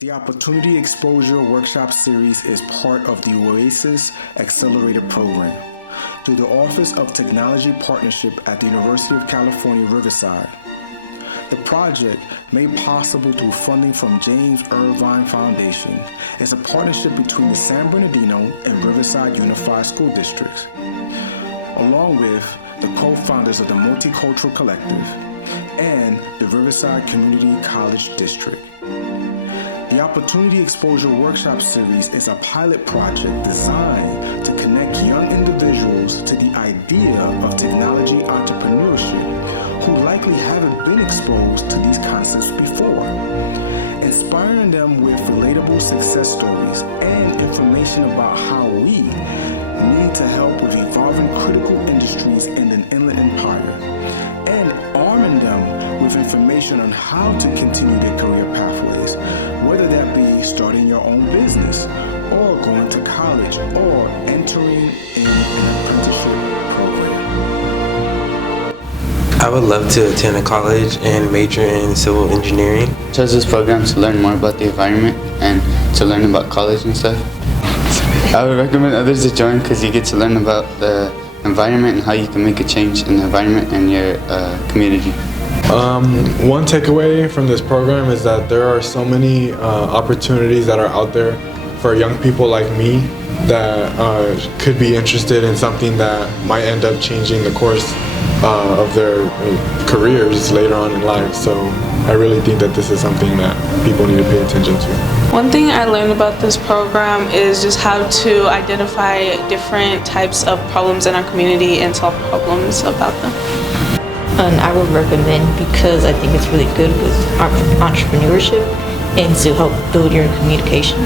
The Opportunity Exposure Workshop Series is part of the Oasis Accelerator Program through the Office of Technology Partnership at the University of California, Riverside. The project, made possible through funding from James Irvine Foundation, is a partnership between the San Bernardino and Riverside Unified School Districts, along with the co-founders of the Multicultural Collective and the Riverside Community College District. The Opportunity Exposure Workshop Series is a pilot project designed to connect young individuals to the idea of technology entrepreneurship who likely haven't been exposed to these concepts before, inspiring them with relatable success stories and information about how we need to help with evolving critical industries in an inland empire, and arming them with information on how to continue their career pathways, whether that be starting your own business or going to college or entering in an apprenticeship program. I would love to attend a college and major in civil engineering. I chose this program to learn more about the environment and to learn about college and stuff. I would recommend others to join because you get to learn about the environment and how you can make a change in the environment and your community. One takeaway from this program is that there are so many opportunities that are out there for young people like me that could be interested in something that might end up changing the course of their careers later on in life. So I really think that this is something that people need to pay attention to. One thing I learned about this program is just how to identify different types of problems in our community and solve problems about them. And I would recommend because I think it's really good with entrepreneurship and to help build your communication.